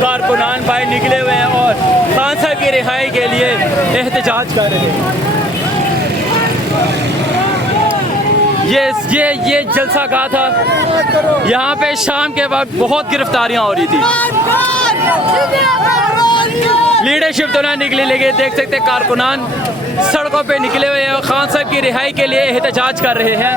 कारकुनान भाई निकले हुए हैं और खान साहब की रिहाई के लिए एहतजाज कर रहे हैं। ये जलसा गाह था, यहाँ पे शाम के वक्त बहुत गिरफ्तारियाँ हो रही थी। लीडरशिप तो ना निकली, लेकिन देख सकते कारकुनान सड़कों पे निकले हुए हैं और खान साहब की रिहाई के लिए एहतजाज कर रहे हैं।